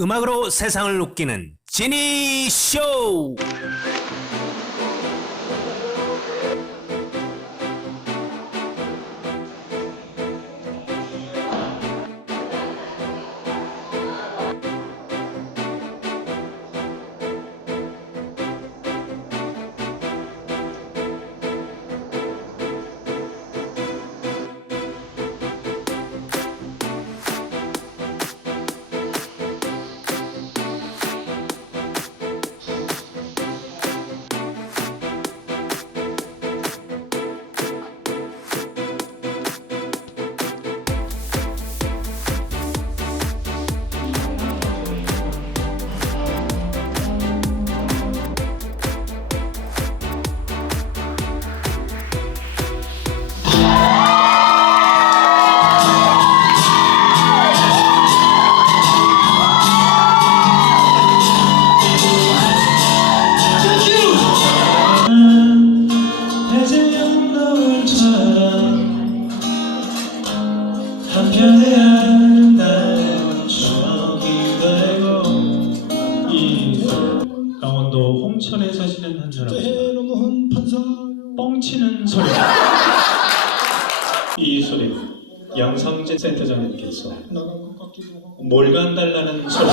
음악으로 세상을 웃기는 지니 쇼. 한편의 한달의 추억이 되고 이 강원도 홍천에 사시는 한 사람 해놓은 판사. 뻥치는 소리. 이 소리 양성재 센터장님께서 나간 것 같기도 하고. 몰간 달라는 소리.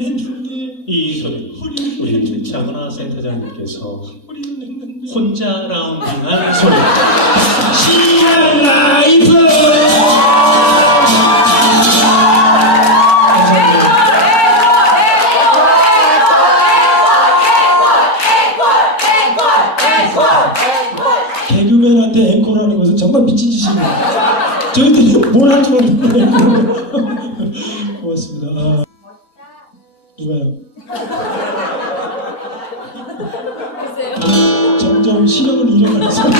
했는데 이 소리. 우리 장은하 센터장님께서 했는데 혼자 라운딩한 소리 개그맨한테 앵콜하는 것은 정말 미친 짓입니다. 저희들이 뭘할 줄 모르는 고맙습니다. 아, 누가요? 점점 시력을 잃어가는 소리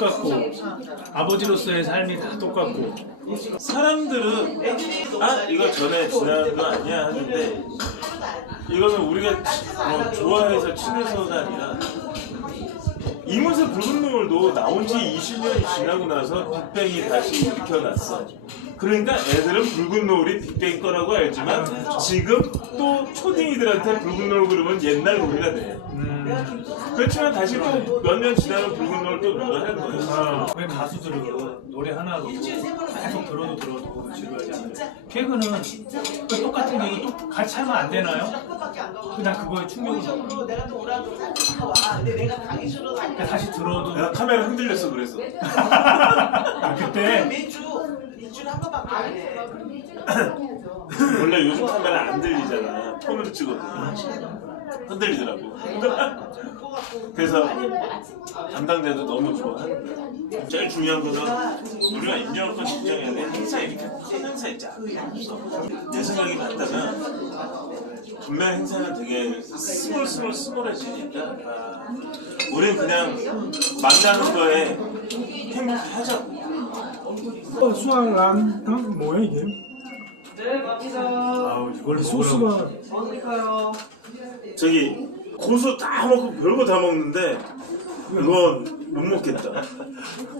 똑같고 아버지로서의 삶이 다 똑같고 사람들은 아 이거 전에 지나간 거 아니야 하는데 이거는 우리가 뭐 좋아해서 친해서가 아니라 이문세 붉은 눈물도 나온 지 20년이 지나고 나서 빅뱅이 다시 일으켜났어. 그러니까 애들은 붉은 노을이 빅뱅 거라고 알지만 지금 또 초딩이들한테 붉은 노을 그러면 옛날 노래가 돼. 그렇지만 다시 또 몇 년 지나면 붉은 노을 또 누가 할 거야. 왜 가수들은 노래 하나로 계속 들어도 들어도 지루하지 않아요? 개그는 그 똑같은 개그 또 같이 하면 안 되나요? 그냥 그거에 충격을 받고 그러니까 다시 들어도 내가 카메라 흔들렸어 그래서. 아, 그때 매주 일주일에 한 번밖에 안 해. 원래 요즘 카메라 안 들리잖아. 폰으로 찍어도 흔들리더라고. 그래서 담당자도 너무 좋아하는 거야. 제일 중요한 거는 우리가 인정할 건 인정해야 돼. 행사 이렇게 큰 행사 있잖아. 내 생각이 맞다면 분명 행사는 되게 스몰 스몰 스몰해지니까 아, 우린 그냥 만나는 거에 행복하자고. 어, 수학안 어? 뭐야 이게? 아우 이걸로 소스가 저기 고수 다 먹고 별거 다 먹는데 그건 못 먹겠다.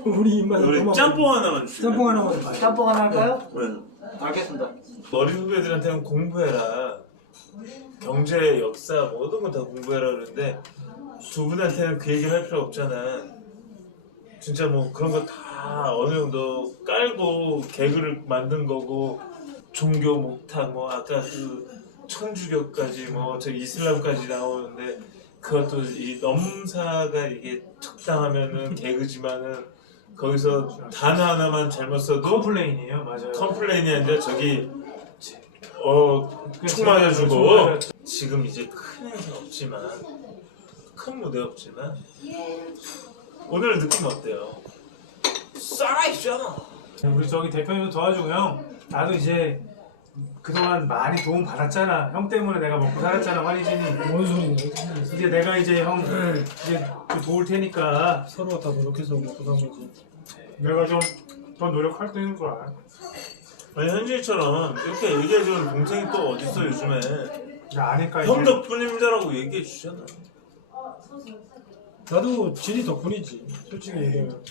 우리 입맛에 우리 넘어가고. 짬뽕 하나만 주세요. 짬뽕 하나만 더. 짬뽕 하나 할까요? 네. 알겠습니다. 어린 후배들한테는 공부해라. 경제, 역사 모든 건다 공부해라 그러는데 두 분한테는 그 얘기를 할 필요 없잖아. 진짜 뭐 그런 거 다 어느 정도 깔고 개그를 만든 거고 종교 목탁 뭐 아까 그 천주교까지 뭐 저 이슬람까지 나오는데 그것도 이 넘사가 이게 적당하면은 개그지만은 거기서 단어 하나만 잘못 써도 컴플레인이에요, 맞아요. 컴플레인이 아니라 저기 어, 맞았죠. 지금 이제 큰 행사 없지만 큰 무대 없지만 오늘 느낌 어때요? 살아있잖아 우리 저기 대표님도 도와주고 형. 나도 이제 그동안 많이 도움 받았잖아. 형 때문에 내가 먹고 살았잖아, 환희진이. 뭔 소리냐 이제 내가 이제 형 이제 또 도울 테니까. 서로가 다 노력해서 먹고 산 거지. 내가 좀 더 노력할 걸 알아. 아니 현진이처럼 이렇게 얘기해주는 동생이 또 어딨어 요즘에? 나 아니까 형 이제 덕분입니다라고 얘기해 주잖아. 나도 진이 덕분이지 솔직히 얘기하면